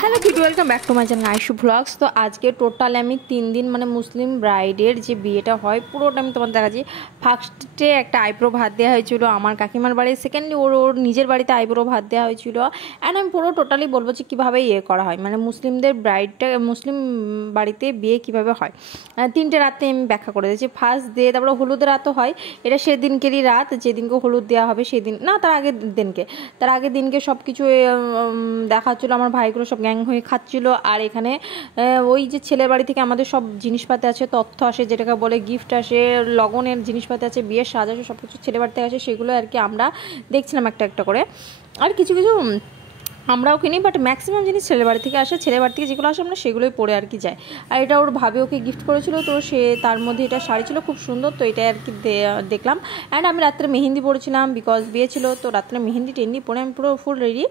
Hello kid, welcome back to my channel Aishu blogs. তো আজকে total আমি 3 দিন মানে মুসলিম ব্রাইডের যে বিয়েটা হয় পুরোটা আমি তোমার দেখাচ্ছি। ফার্স্টে একটা আইব্রো ভাত দেওয়া হয়েছিল আমার কাকিমার বাড়ি, সেকেন্ডলি ওর নিজের বাড়িতে আইব্রো ভাত দেওয়া হয়েছিল। অ্যান্ড আমি পুরো টোটালি বলবো যে কীভাবে করা হয়, মানে মুসলিমদের ব্রাইডটা মুসলিম বাড়িতে বিয়ে কীভাবে হয়। 3টে রাতে আমি ব্যাখ্যা করে দিয়েছি। ফার্স্ট ডে, তারপরে হলুদের রাতও হয়, এটা সেদিনকেরই রাত যেদিনকে হলুদ দেওয়া হবে সেদিন না, তার আগের দিনকে সব কিছু দেখা হচ্ছিলো। আমার ভাইগুলো সব গ্যাং হয়ে খাচ্ছিল। আর এখানে ওই যে ছেলের বাড়ি থেকে আমাদের সব জিনিসপাতি আছে, তথ্য আসে, যেটাকে বলে গিফট আসে, লগনের জিনিসপাতি আছে, বিয়ের সাজ আসে, সব কিছু ছেলে বাড়ি থেকে আসে। সেগুলো আর কি আমরা দেখছিলাম একটা একটা করে। আর কিছু কিছু আমরাও কিনি, বাট ম্যাক্সিমাম জিনিস ছেলের বাড়ি থেকে আসে। ছেলের বাড়ি থেকে যেগুলো আসে আমরা সেগুলোই পরে আর কি যাই। আর এটা ওর ভাবে ওকে গিফট করেছিল, তো সে তার মধ্যে এটা শাড়ি ছিল খুব সুন্দর, তো এটাই আর কি দেখলাম। অ্যান্ড আমি রাত্রে মেহেন্দি পরেছিলাম, বিকজ বিয়ে ছিল, তো রাত্রে মেহেন্দি টেন্দি পরে আমি পুরো ফুল রেডি।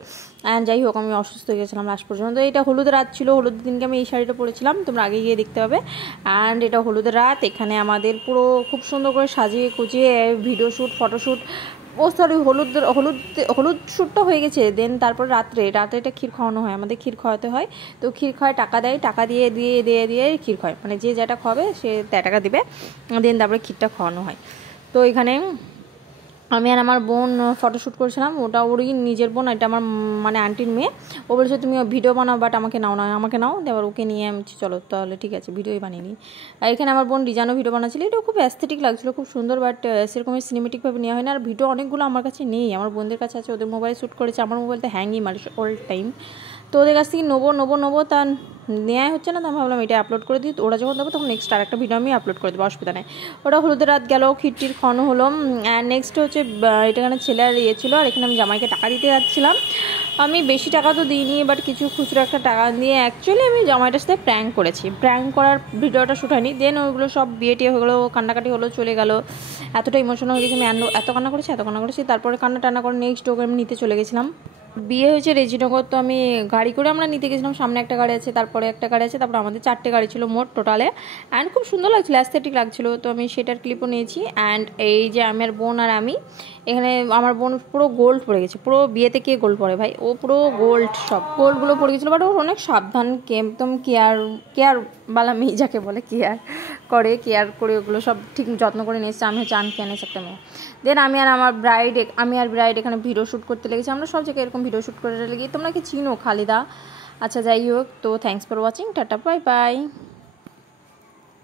অ্যান্ড যাই হোক, আমি অসুস্থ হয়ে গেছিলাম লাস্ট পর্যন্ত। এটা হলুদের রাত ছিল, হলুদের দিনকে আমি এই শাড়িটা পরেছিলাম, তোমরা আগে গিয়ে দেখতে পাবে। অ্যান্ড এটা হলুদের রাত, এখানে আমাদের পুরো খুব সুন্দর করে সাজিয়ে কুচিয়ে ভিডিও শ্যুট, ফটোশ্যুট, সরি হলুদ শ্যুটটা হয়ে গেছে। দেন তারপর রাত্রে এটা ক্ষীর খাওয়ানো হয়, আমাদের ক্ষীর খাওয়াতে হয়। তো ক্ষীর খাওয়ায় টাকা দেয়, টাকা দিয়ে ক্ষীর খাওয়ায়, মানে যে যেটা খাবে সে টাকা দিবে। দেন তারপরে ক্ষীরটা খাওয়ানো হয়। তো এখানে আমি আর আমার বোন ফটোশ্যুট করেছিলাম, ওটা ওরই নিজের বোন, এটা আমার মানে আন্টির মেয়ে। ও বলেছে তুমি ভিডিও বানাও, বাট আমাকে নাও, এবার ওকে নিয়ে আমি চলো তাহলে ঠিক আছে ভিডিওই বানিয়ে নিই। আর এখানে আমার বোন ডিজাইনও ভিডিও বানাচ্ছিল, এটা খুব অ্যাস্থেটিক লাগছিলো, খুব সুন্দর, বাট সেরকম সিনেমেটিকভাবে নেওয়া হয় না। আর ভিডিও অনেকগুলো আমার কাছে নেই, আমার বোনদের কাছে আছে, ওদের মোবাইলে শ্যুট করেছে, আমার মোবাইলটা হ্যাংই মারে অল টাইম। তো ওদের কাছ থেকে নেবো তা নেওয়াই হচ্ছে না। তো আমি ভাবলাম এটা আপলোড করে দিই, ওরা যখন দেবো তখন নেক্সট আর একটা ভিডিও আমি আপলোড করে দেবো, অসুবিধা নেই। ওটা হলুদের রাত গেল, ক্ষীরটির খাওয়ানো হলো। অ্যান্ড নেক্সট হচ্ছে এটা এখানে ছেলের ছিল, আর এখানে আমি জামাইকে টাকা দিতে যাচ্ছিলাম। আমি বেশি টাকা তো দিইনি, বাট কিছু খুচরো একটা টাকা দিয়ে অ্যাকচুয়ালি আমি জামাইটার সাথে প্র্যাঙ্ক করেছি। প্র্যাঙ্ক করার ভিডিওটা শ্যুট হয়নি। দেন ওইগুলো সব বিয়ে টিয়ে হয়ে গেলো, কান্নাকাটি হলো, চলে গেল। এতটা ইমোশনাল হয়ে গেছি আমি, এত কান্না করেছি। তারপরে কান্না করে নেক্সট ওকে আমি নিতে চলে গেছিলাম। বিয়ে হয়েছে রেজিনগর, তো আমি গাড়ি করে আমরা নিতে গেছিলাম। সামনে একটা গাড়ি আছে, তারপরে একটা গাড়ি আছে, তারপরে আমাদের 4টে গাড়ি ছিল মোট টোটালে। অ্যান্ড খুব সুন্দর লাগছিলো, অ্যাস্থেটিক লাগছিলো, তো আমি সেটার ক্লিপও নিয়েছি। অ্যান্ড এই যে আমার বোন আর আমি, এখানে আমার বোন পুরো গোল্ড পরে গেছে। পুরো বিয়েতে কে গোল্ড পরে ভাই, ও পুরো গোল্ড, সব গোল্ডগুলো পরে গেছিলো। বাট ওর অনেক সাবধান, একদম কেয়ার বালা মেয়ে যাকে বলে, কেয়ার করে ওগুলো সব ঠিক যত্ন করে নিয়েছে। আমি হচ্ছে আনকে এনেছে একটা মেয়ে। দেন আমি আর ব্রাইড এখানে ভিডিও শ্যুট করতে লেগেছি। আমরা সব জায়গায় এরকম ভিডিও শ্যুট করে লেগে। তোমরা কি চিনো খালিদা? আচ্ছা যাই হোক, তো thanks for watching, tata, bye bye.